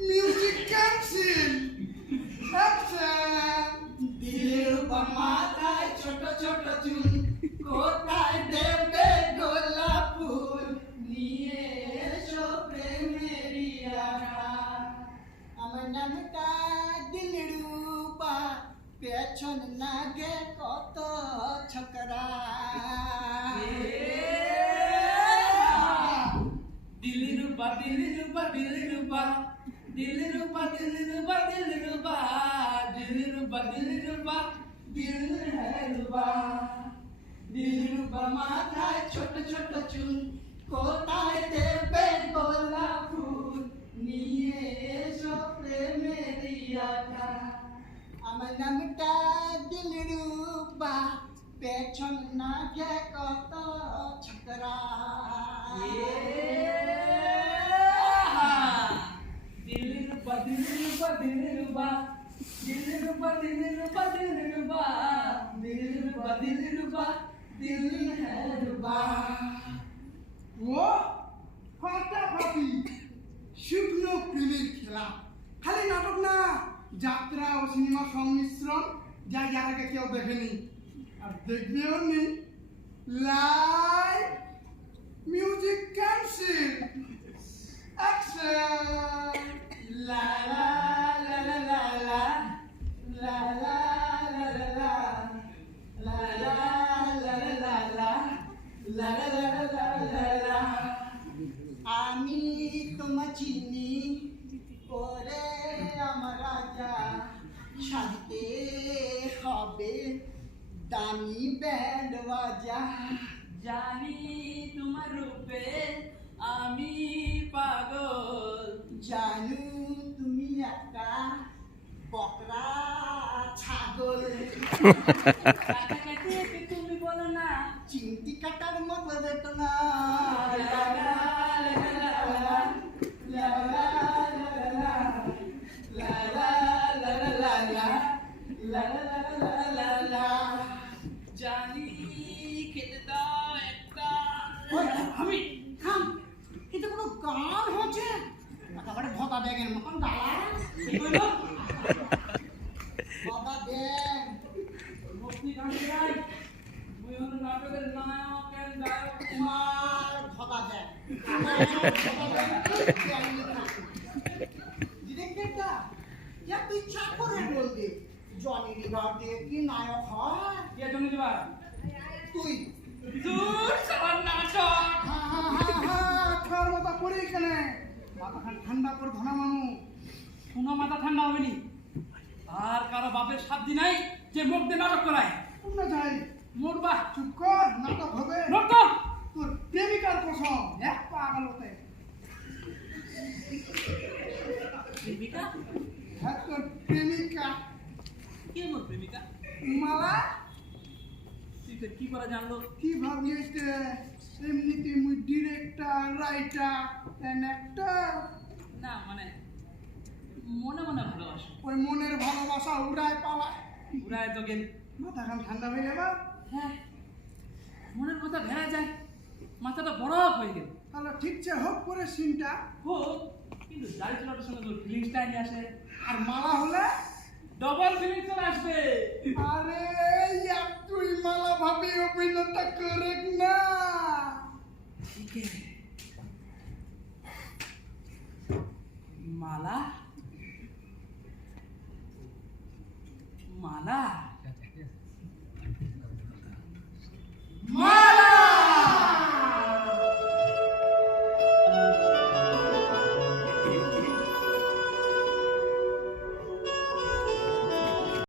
Music cancel अच्छा दिल बमाता चुन देव दे गोला फूल। लिए मेरी आरा दिल रूपा ना गे बमाना छोट छोट चुन होता है देवे बोला फूल निये जो प्रेम दिया था আমনমটা দিল রূপা পেছন না গে কত ছকরা দিল রূপা দিল রূপা দিল রূপা হ্যাঁ রূপা ও ফাটাফাটি শুকনো প্রেমের খেলা খালি নাটক না যাত্রা ও সিনেমা সংমিশ্রণ যা যার আগে কেউ দেখেনি আর দেখবেও নেই লাইভ মিউজিক ক্যান্সেল অ্যাকশন দামি ব্যান্ড বাজা। জানি তোমার রূপে আমি পাগল। জানু তুমি একটা বকরা ছাগল। তুমি বলো না। চিন্তি কাটার মতো বেতনা আমি থাম। এটা কোনো গান হচ্ছে। একেবারে ভতা ব্যাগের মতন গালা ভতা ব্যাগ। ভক্তি গান গাই মুই হলো নাটকের নায়ক গায়ক ভতা ব্যাগ। ডিরেক্টরটা যা তুই চাকরে বলবি। জনি লিভার দিয়ে কি নায়ক হয়? কে জমি দিবা তুই। দূর সবার হা মতো এখানে ঠান্ডা করে ধনা মানু। শোনো মাথা ঠান্ডা হবে নি? আর কারও বাপের সাধ্য নাই যে মুখ দিয়ে নাটক করায়। কোন যাই মোটবা চুপ কর নাটক হবে। নোট তোর প্রেমিকার কসম এক পাগল হতে প্রেমিকা? হ্যাঁ তোর প্রেমিকা। কে মোর প্রেমিকা? মালা তুই কি করে জানলো? কি ভাবিস এমনিতে মুই ডিরেক্টর রাইটার এন্ড অ্যাক্টর না মানে মনে মনে ভালোবাসো। ওই মনের ভালোবাসা উড়ায় পালায়। উড়ায় তো গেল। মাথা খান ঠান্ডা হয়ে যাবে। হ্যাঁ মনের কথা ভেড়া যায়। মাথাটা বড় হয়ে গেল। তাহলে ঠিক আছে হোক করে সিনটা হোক কিন্তু দাড়ি চলাটার সঙ্গে তোর ফিলিংসটা নিয়ে আসে। আর মালা হলে ডবল চলে আসবে। আরে তুই মালা ভাবি অভিনয়টা করে না। ঠিক আছে মালা? মালা?